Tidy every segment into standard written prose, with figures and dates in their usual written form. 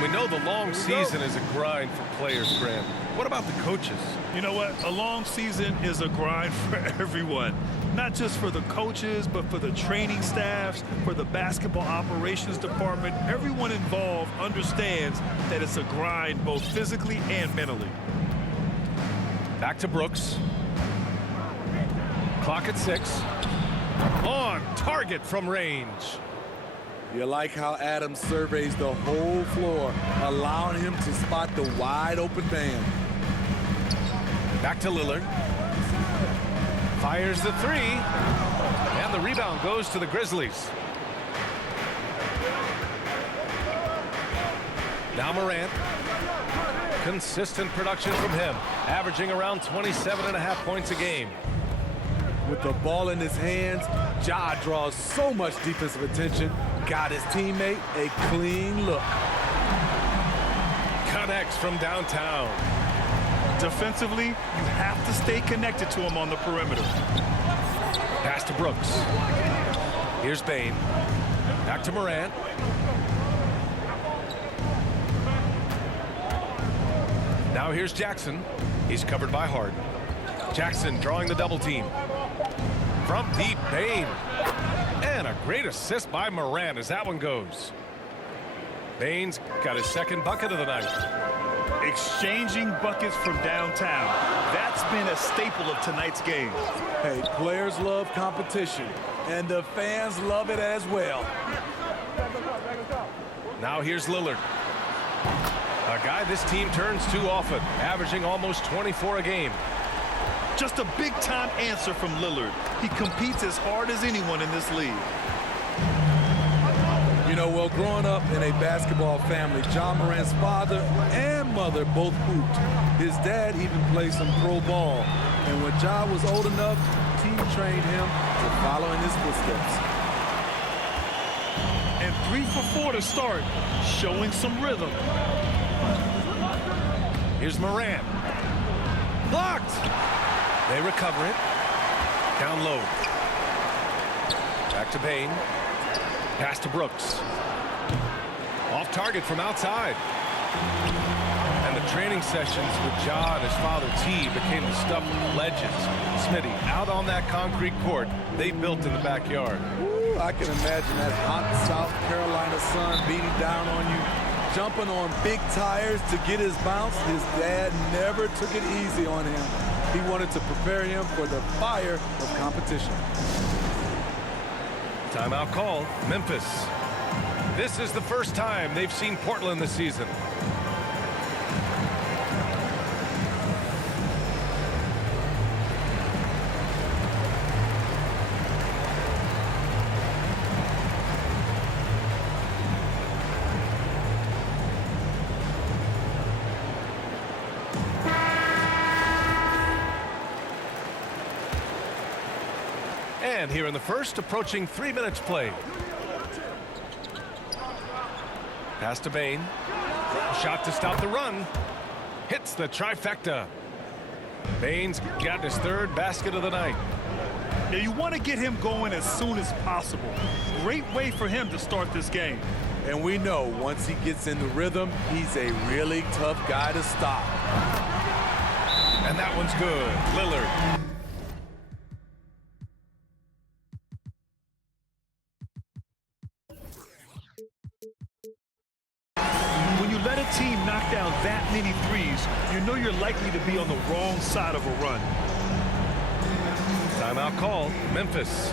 And we know the long season is a grind for players, Grant. What about the coaches? You know what? A long season is a grind for everyone. Not just for the coaches, but for the training staffs, for the basketball operations department. Everyone involved understands that it's a grind both physically and mentally. Back to Brooks. Clock at 6. On target from range. You like how Adams surveys the whole floor, allowing him to spot the wide open man. Back to Lillard. Fires the 3. And the rebound goes to the Grizzlies. Now Morant. Consistent production from him, averaging around 27.5 points a game. With the ball in his hands, Ja draws so much defensive attention. Got his teammate a clean look. Connects from downtown. Defensively, you have to stay connected to him on the perimeter. Pass to Brooks. Here's Bane. Back to Morant. Now here's Jackson. He's covered by Hart. Jackson drawing the double team. From deep, Bane. And a great assist by Morant as that one goes. Bane's got his second bucket of the night. Exchanging buckets from downtown. That's been a staple of tonight's game. Hey, players love competition, and the fans love it as well. Now here's Lillard. A guy this team turns to often, averaging almost 24 a game. Just a big-time answer from Lillard. He competes as hard as anyone in this league. You know, well, growing up in a basketball family, John Morant's father and mother both hooped. His dad even played some pro ball. And when John was old enough, the team trained him to follow in his footsteps. And 3 for 4 to start, showing some rhythm. Here's Morant. Blocked. They recover it. Down low. Back to Bane. Pass to Brooks. Off target from outside. And the training sessions with Ja and his father T became the stuff of legends. Smitty, out on that concrete court they built in the backyard. Ooh, I can imagine that hot South Carolina sun beating down on you. Jumping on big tires to get his bounce. His dad never took it easy on him. He wanted to prepare him for the fire of competition. Timeout called. Memphis. This is the first time they've seen Portland this season. And here in the first, approaching 3 minutes played. Pass to Bane. Shot to stop the run. Hits the trifecta. Bane's got his 3rd basket of the night. Now you want to get him going as soon as possible. Great way for him to start this game. And we know once he gets in the rhythm, he's a really tough guy to stop. And that one's good. Lillard. Team knock down that many threes, you know you're likely to be on the wrong side of a run. Timeout called. Memphis.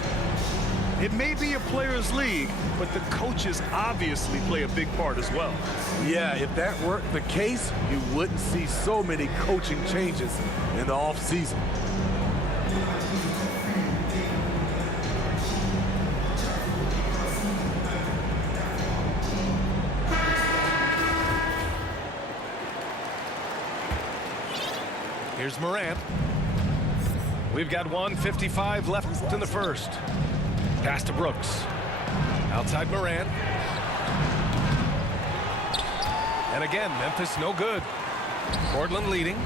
It may be a players' league, but the coaches obviously play a big part as well. Yeah, if that weren't the case, you wouldn't see so many coaching changes in the offseason. Here's Morant. We've got 1:55 left in the first. Pass to Brooks. Outside Morant. And again, Memphis no good. Portland leading.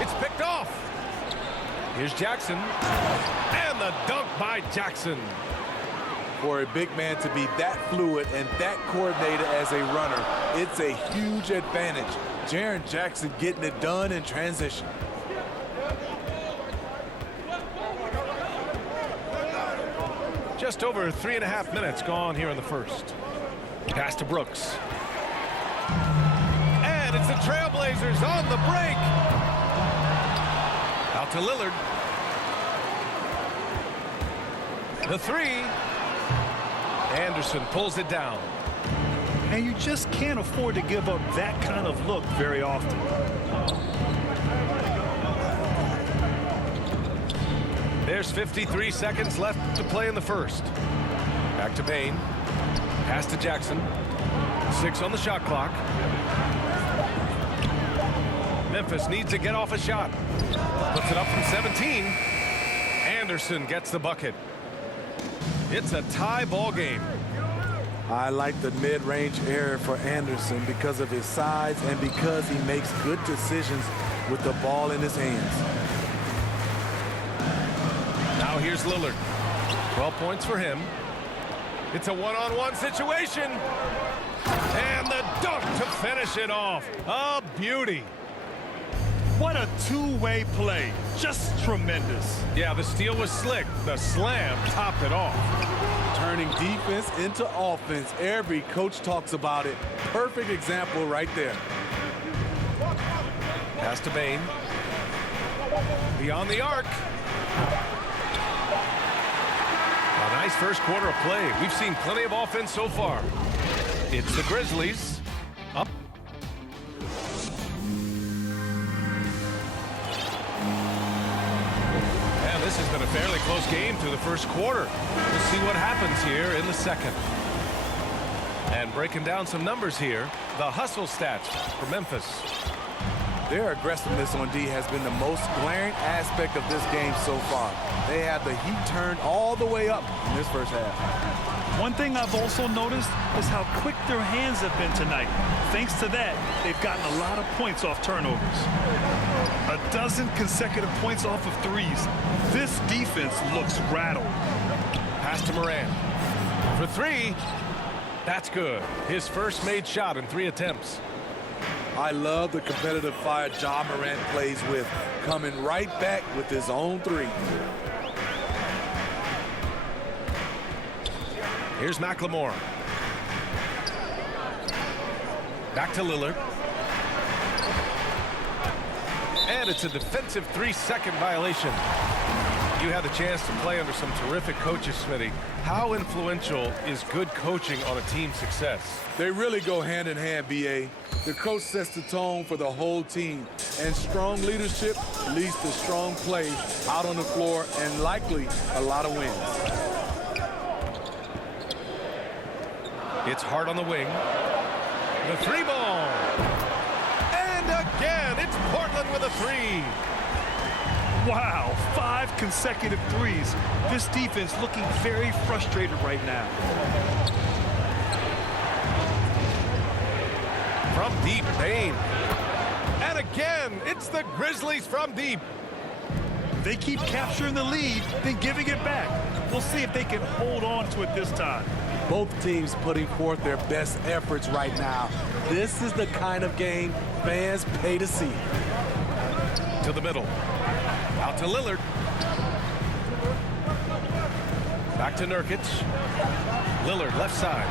It's picked off. Here's Jackson. And the dunk by Jackson. For a big man to be that fluid and that coordinated as a runner, it's a huge advantage. Jaren Jackson getting it done in transition. Just over 3.5 minutes gone here in the first. Pass to Brooks. And it's the Trailblazers on the break. Out to Lillard. The three. Anderson pulls it down. And you just can't afford to give up that kind of look very often. There's 53 seconds left to play in the first. Back to Bain. Pass to Jackson. 6 on the shot clock. Memphis needs to get off a shot. Puts it up from 17. Anderson gets the bucket. It's a tie ball game. I like the mid-range area for Anderson because of his size and because he makes good decisions with the ball in his hands. Now here's Lillard. 12 points for him. It's a one-on-one situation. And the dunk to finish it off. A beauty. What a two-way play. Just tremendous. Yeah, the steal was slick. The slam topped it off. Turning defense into offense. Every coach talks about it. Perfect example right there. Pass to Bain. Beyond the arc. A nice first quarter of play. We've seen plenty of offense so far. It's the Grizzlies. Up. And this has been a fairly close game through the first quarter. We'll see what happens here in the second. And breaking down some numbers here, the hustle stats for Memphis. Their aggressiveness on D has been the most glaring aspect of this game so far. They have the heat turned all the way up in this first half. One thing I've also noticed is how quick their hands have been tonight. Thanks to that, they've gotten a lot of points off turnovers. 12 consecutive points off of threes. This defense looks rattled. Pass to Moran. For three. That's good. His first made shot in 3 attempts. I love the competitive fire Ja Morant plays with, coming right back with his own three. Here's McLemore. Back to Lillard. And it's a defensive 3-second violation. You had the chance to play under some terrific coaches, Smitty. How influential is good coaching on a team's success? They really go hand in hand, B.A. The coach sets the tone for the whole team, and strong leadership leads to strong play out on the floor and likely a lot of wins. It's Hart on the wing. The three ball. And again, it's Portland with a three. Wow, 5 consecutive threes. This defense looking very frustrated right now. From deep, Bain. And again, it's the Grizzlies from deep. They keep capturing the lead, then giving it back. We'll see if they can hold on to it this time. Both teams putting forth their best efforts right now. This is the kind of game fans pay to see. To the middle. Out to Lillard. Back to Nurkic. Lillard left side.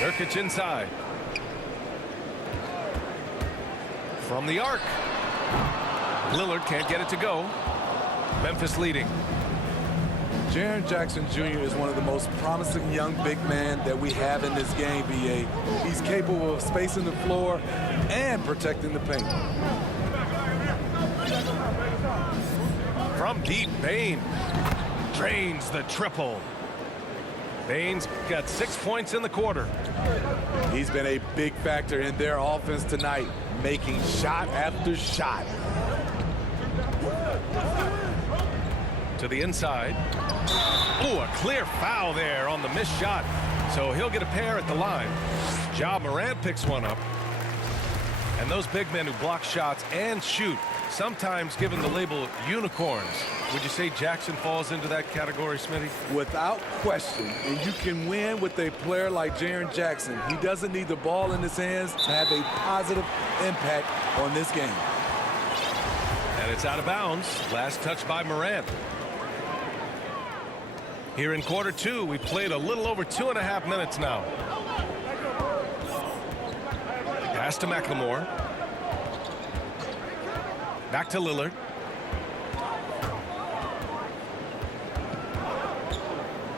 Nurkic inside. From the arc. Lillard can't get it to go. Memphis leading. Jaren Jackson Jr. is one of the most promising young big men that we have in this game, B.A. He's capable of spacing the floor and protecting the paint. From deep, Bain drains the triple. Bain's got 6 points in the quarter. He's been a big factor in their offense tonight, making shot after shot. To the inside. Ooh, a clear foul there on the missed shot. So he'll get a pair at the line. Ja Morant picks one up. And those big men who block shots and shoot sometimes given the label unicorns. Would you say Jackson falls into that category, Smitty? Without question, and you can win with a player like Jaren Jackson. He doesn't need the ball in his hands to have a positive impact on this game. And it's out of bounds. Last touch by Morant. Here in quarter two, we played a little over 2.5 minutes now. Pass to McLemore. Back to Lillard.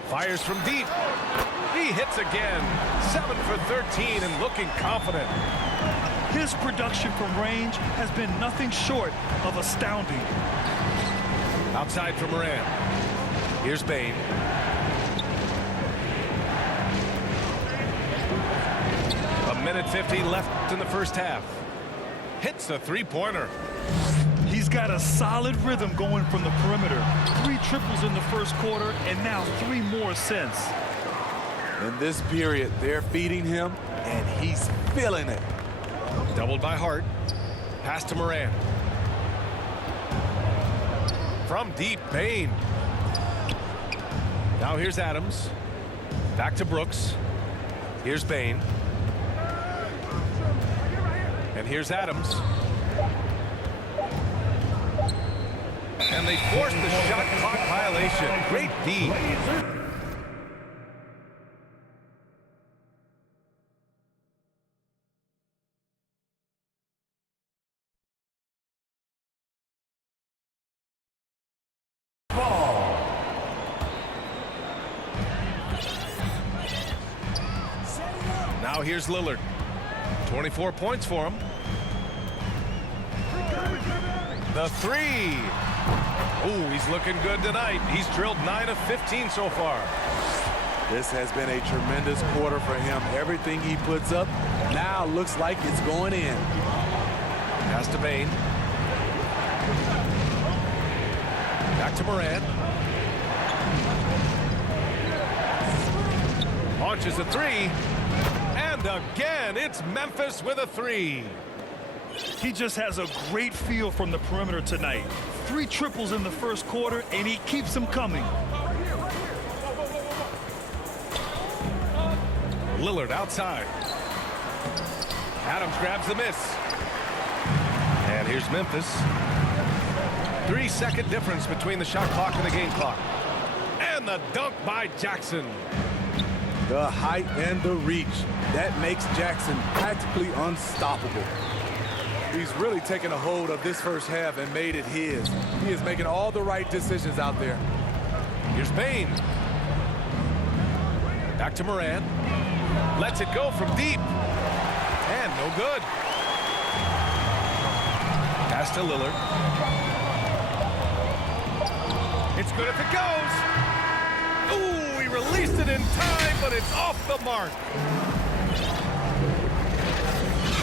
Fires from deep. He hits again. 7 for 13 and looking confident. His production from range has been nothing short of astounding. Outside for Morant. Here's Bane. A minute 50 left in the first half. Hits a three-pointer. He's got a solid rhythm going from the perimeter. 3 triples in the first quarter and now 3 more since. In this period, they're feeding him, and he's feeling it. Doubled by Hart. Pass to Morant. From deep, Bane. Now here's Adams. Back to Brooks. Here's Bane. And here's Adams. And they force the shot clock violation. Great D. Now here's Lillard. 24 points for him. The three. Ooh, he's looking good tonight. He's drilled 9 of 15 so far. This has been a tremendous quarter for him. Everything he puts up now looks like it's going in. Pass to Bane. Back to Morant. Launches a three. And again, it's Memphis with a three. He just has a great feel from the perimeter tonight. 3 triples in the first quarter, and he keeps them coming. Lillard outside. Adams grabs the miss. And here's Memphis. 3-second difference between the shot clock and the game clock. And the dunk by Jackson. The height and the reach. That makes Jackson practically unstoppable. He's really taken a hold of this first half and made it his. He is making all the right decisions out there. Here's Bane. Back to Morant. Lets it go from deep. And no good. Pass to Lillard. It's good if it goes. Ooh, he released it in time, but it's off the mark.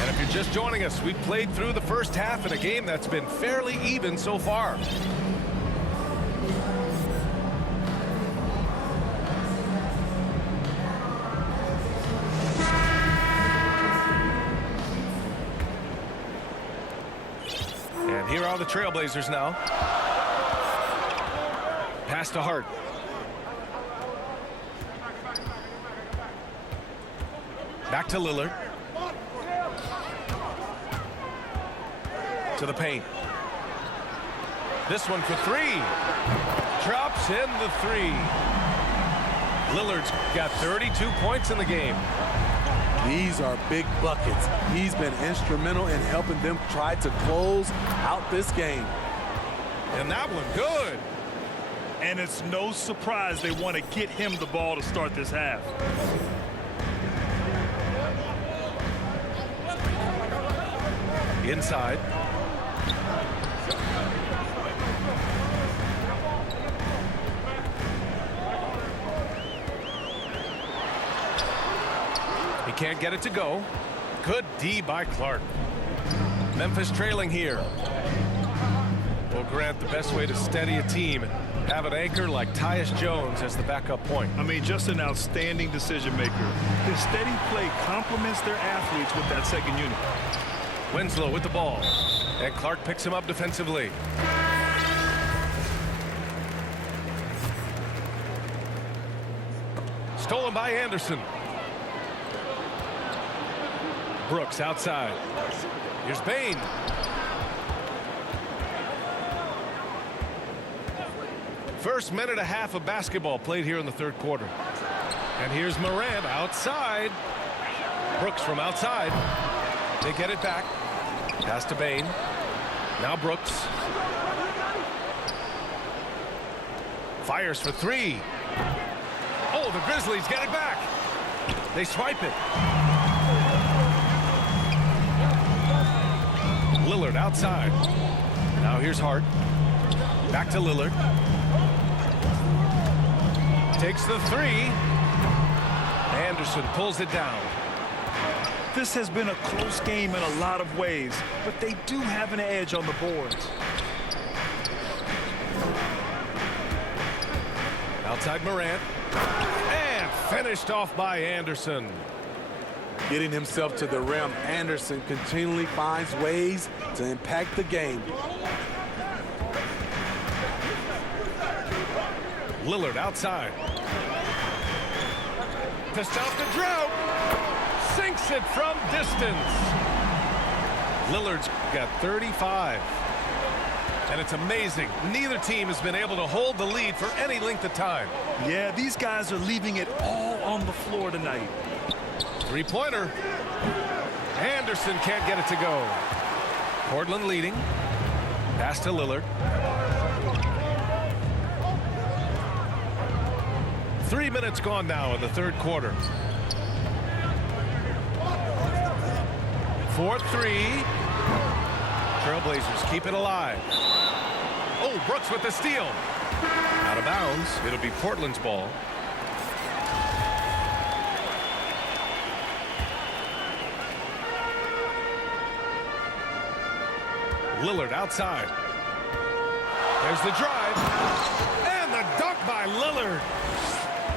And if you're just joining us, we've played through the first half in a game that's been fairly even so far. And here are the Trailblazers now. Pass to Hart. Back to Lillard. To the paint. This one for three. Drops in the three. Lillard's got 32 points in the game. These are big buckets. He's been instrumental in helping them try to close out this game. And that one good. And it's no surprise they want to get him the ball to start this half. Inside. He can't get it to go. Good D by Clark. Memphis trailing here. Well, Grant, the best way to steady a team, have an anchor like Tyus Jones as the backup point. I mean, just an outstanding decision maker. His steady play complements their athletes with that second unit. Winslow with the ball. And Clark picks him up defensively. Stolen by Anderson. Brooks outside. Here's Bain. First minute and a half of basketball played here in the third quarter. And here's Morant outside. Brooks from outside. They get it back. Pass to Bain. Now Brooks. Fires for three. Oh, the Grizzlies get it back. They swipe it. Lillard outside. Now here's Hart. Back to Lillard. Takes the three. Anderson pulls it down. This has been a close game in a lot of ways, but they do have an edge on the boards. Outside Morant. And finished off by Anderson. Getting himself to the rim, Anderson continually finds ways to impact the game. Lillard outside. To stop the drought. Sinks it from distance. Lillard's got 35. And it's amazing. Neither team has been able to hold the lead for any length of time. Yeah, these guys are leaving it all on the floor tonight. Three-pointer. Anderson can't get it to go. Portland leading. Pass to Lillard. 3 minutes gone now in the third quarter. 4-3. Trailblazers keep it alive. Oh, Brooks with the steal. Out of bounds. It'll be Portland's ball. Lillard outside. There's the drive. And the dunk by Lillard.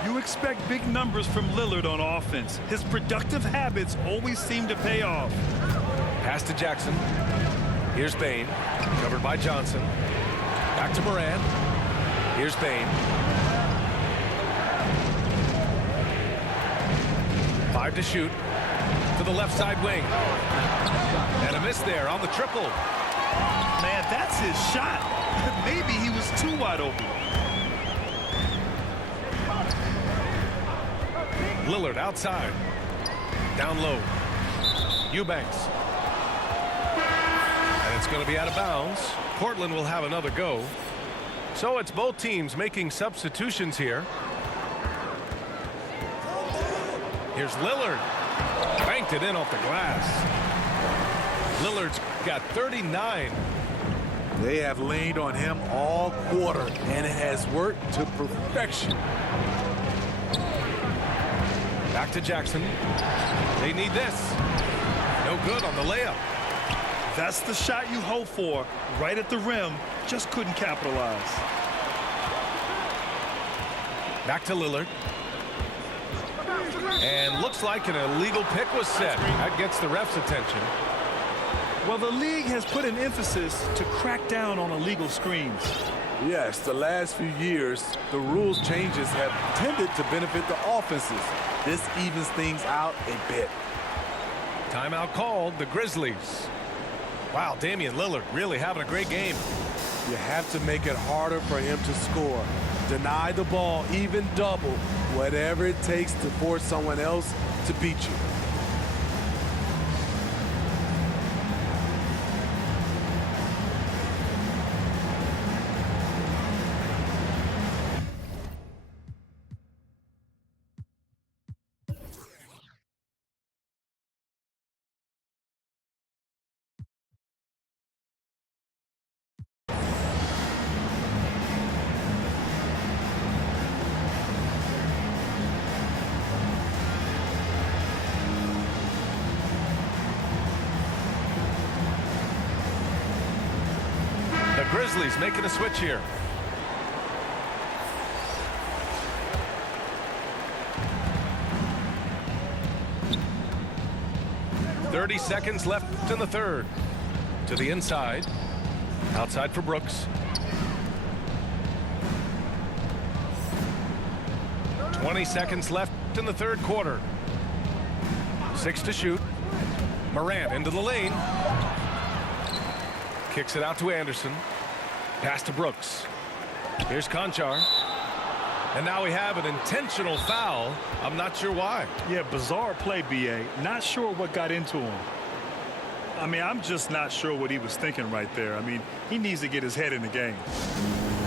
You expect big numbers from Lillard on offense. His productive habits always seem to pay off. Pass to Jackson. Here's Bain. Covered by Johnson. Back to Morant. Here's Bain. 5 to shoot. To the left side wing. And a miss there on the triple. Man, that's his shot. Maybe he was too wide open. Lillard outside. Down low. Eubanks. And it's going to be out of bounds. Portland will have another go. So it's both teams making substitutions here. Here's Lillard. Banked it in off the glass. Lillard's got 39. They have leaned on him all quarter, and it has worked to perfection. Back to Jackson. They need this. No good on the layup. That's the shot you hope for. Right at the rim. Just couldn't capitalize. Back to Lillard. And looks like an illegal pick was set. That gets the ref's attention. Well, the league has put an emphasis to crack down on illegal screens. Yes, the last few years, the rules changes have tended to benefit the offenses. This evens things out a bit. Timeout called, the Grizzlies. Wow, Damian Lillard really having a great game. You have to make it harder for him to score. Deny the ball, even double, whatever it takes to force someone else to beat you. Grizzlies making a switch here. .30 seconds left in the third. To the inside. Outside for Brooks. 20 seconds left in the third quarter. 6 to shoot. Morant into the lane. Kicks it out to Anderson. Pass to Brooks. Here's Conchar. And now we have an intentional foul. I'm not sure why. Yeah, bizarre play, B.A. Not sure what got into him. I mean, I'm just not sure what he was thinking right there. I mean, he needs to get his head in the game.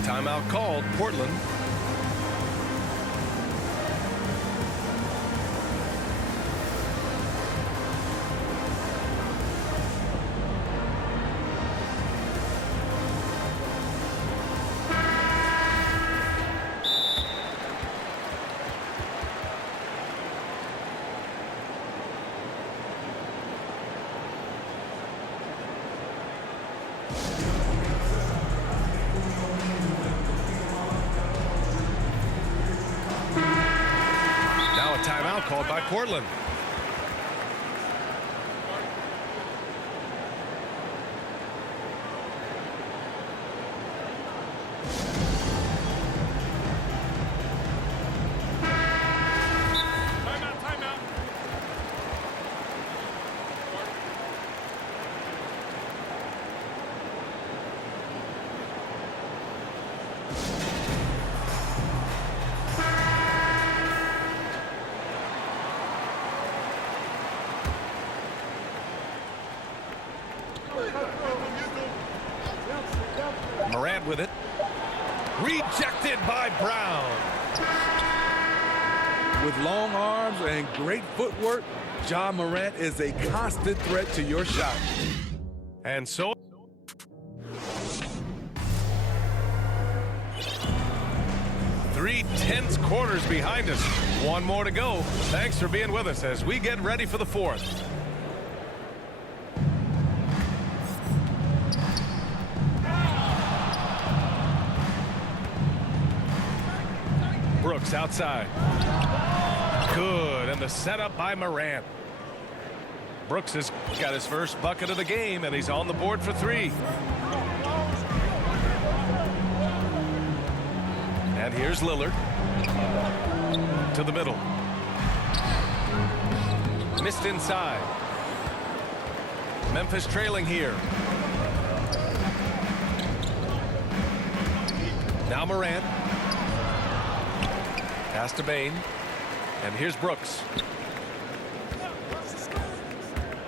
Timeout called, Portland. Timeout called by Portland. Timeout. Morant with it. Rejected by Brown. With long arms and great footwork, Ja Morant is a constant threat to your shot. And so 3 tense quarters behind us. One more to go. Thanks for being with us as we get ready for the fourth. Brooks outside. Good, and the setup by Morant. Brooks has got his first bucket of the game, and he's on the board for 3. And here's Lillard. To the middle. Missed inside. Memphis trailing here. Now Morant. Pass to Bain. And here's Brooks.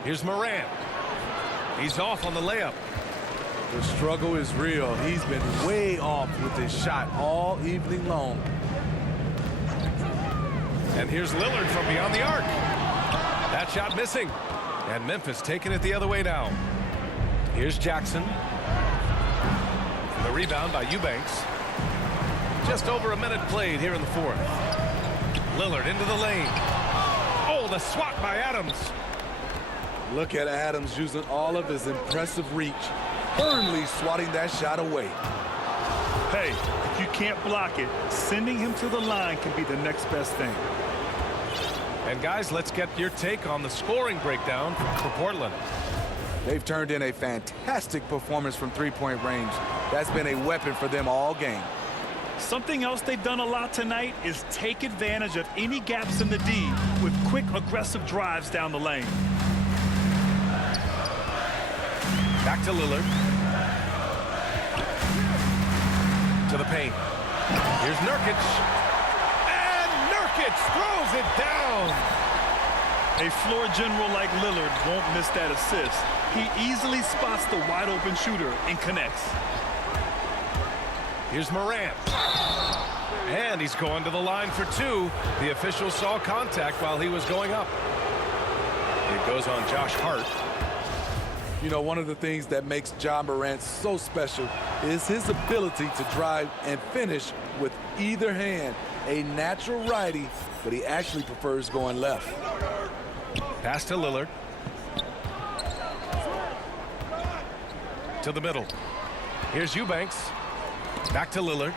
Here's Morant. He's off on the layup. The struggle is real. He's been way off with his shot all evening long. And here's Lillard from beyond the arc. That shot missing. And Memphis taking it the other way now. Here's Jackson. The rebound by Eubanks. Just over a minute played here in the fourth. Lillard into the lane. Oh, the swat by Adams. Look at Adams using all of his impressive reach, firmly swatting that shot away. Hey, if you can't block it, sending him to the line can be the next best thing. And guys, let's get your take on the scoring breakdown for Portland. They've turned in a fantastic performance from three-point range. That's been a weapon for them all game. Something else they've done a lot tonight is take advantage of any gaps in the D with quick, aggressive drives down the lane. Back to Lillard. To the paint. Here's Nurkic. And Nurkic throws it down. A floor general like Lillard won't miss that assist. He easily spots the wide open shooter and connects. Here's Morant. And he's going to the line for 2. The official saw contact while he was going up. It goes on Josh Hart. You know, one of the things that makes Ja Morant so special is his ability to drive and finish with either hand. A natural righty, but he actually prefers going left. Pass to Lillard. To the middle. Here's Eubanks. Back to Lillard.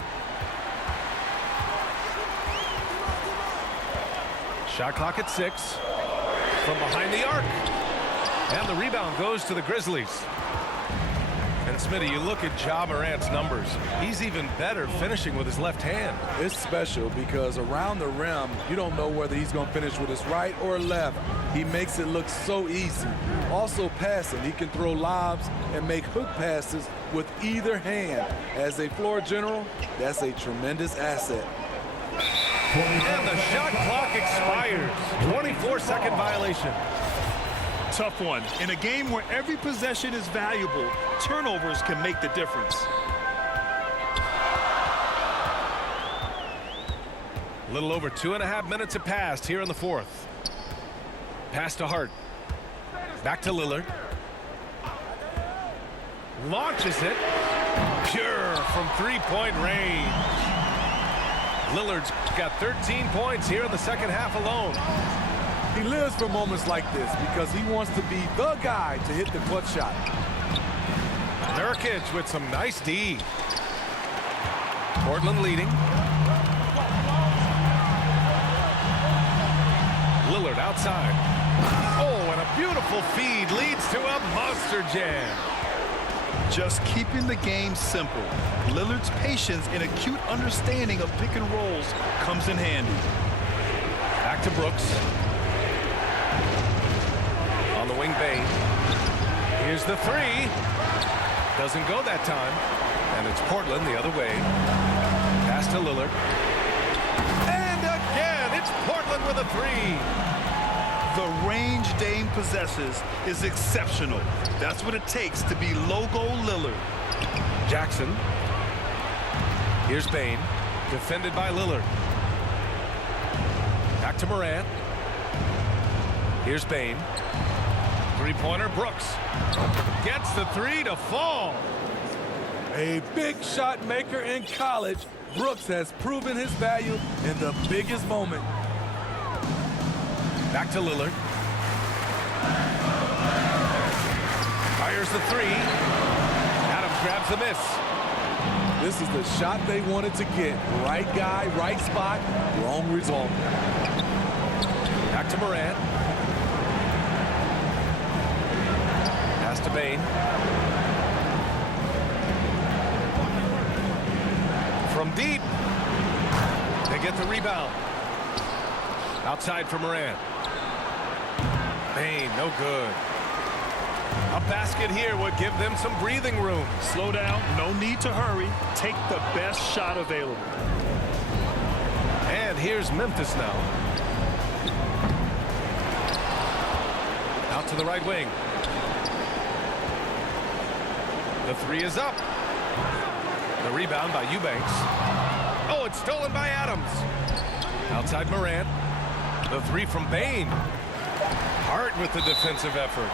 Shot clock at 6. From behind the arc. And the rebound goes to the Grizzlies. Smitty, you look at Ja Morant's numbers. He's even better finishing with his left hand. It's special because around the rim, you don't know whether he's going to finish with his right or left. He makes it look so easy. Also passing, he can throw lobs and make hook passes with either hand. As a floor general, that's a tremendous asset. And the shot clock expires. 24-second violation. Tough one. In a game where every possession is valuable, turnovers can make the difference. A little over 2.5 minutes have passed here in the fourth. Pass to Hart. Back to Lillard. Launches it. Pure from three-point range. Lillard's got 13 points here in the second half alone. He lives for moments like this because he wants to be the guy to hit the clutch shot. Nurkic with some nice D. Portland leading. Lillard outside. Oh, and a beautiful feed leads to a monster jam. Just keeping the game simple. Lillard's patience and acute understanding of pick and rolls comes in handy. Back to Brooks. On the wing, Bane. Here's the three. Doesn't go that time. And it's Portland the other way. Pass to Lillard. And again, it's Portland with a three. The range Dame possesses is exceptional. That's what it takes to be logo Lillard. Jackson. Here's Bane. Defended by Lillard. Back to Morant. Here's Bane. Three-pointer, Brooks. Gets the three to fall. A big shot maker in college, Brooks has proven his value in the biggest moment. Back to Lillard. Fires the three. Adams grabs the miss. This is the shot they wanted to get. Right guy, right spot, wrong result. Back to Morant. Pass to Bane. From deep. They get the rebound. Outside for Morant. Bane, no good. A basket here would give them some breathing room. Slow down, no need to hurry. Take the best shot available. And here's Memphis now. Out to the right wing. The three is up. The rebound by Eubanks. Oh, it's stolen by Adams. Outside Morant. The three from Bane. Hart with the defensive effort.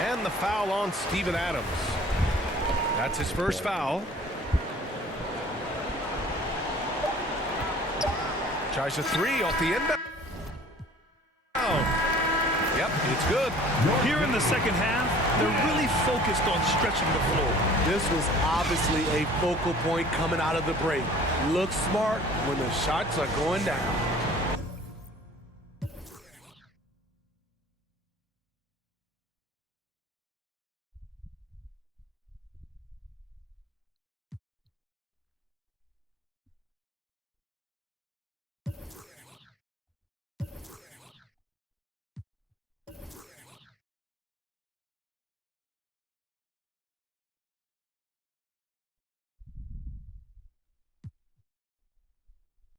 And the foul on Steven Adams. That's his first foul. Tries a three off the inbound. Yep, it's good. Here in the second half, they're really focused on stretching the floor. This was obviously a focal point coming out of the break. Look smart when the shots are going down.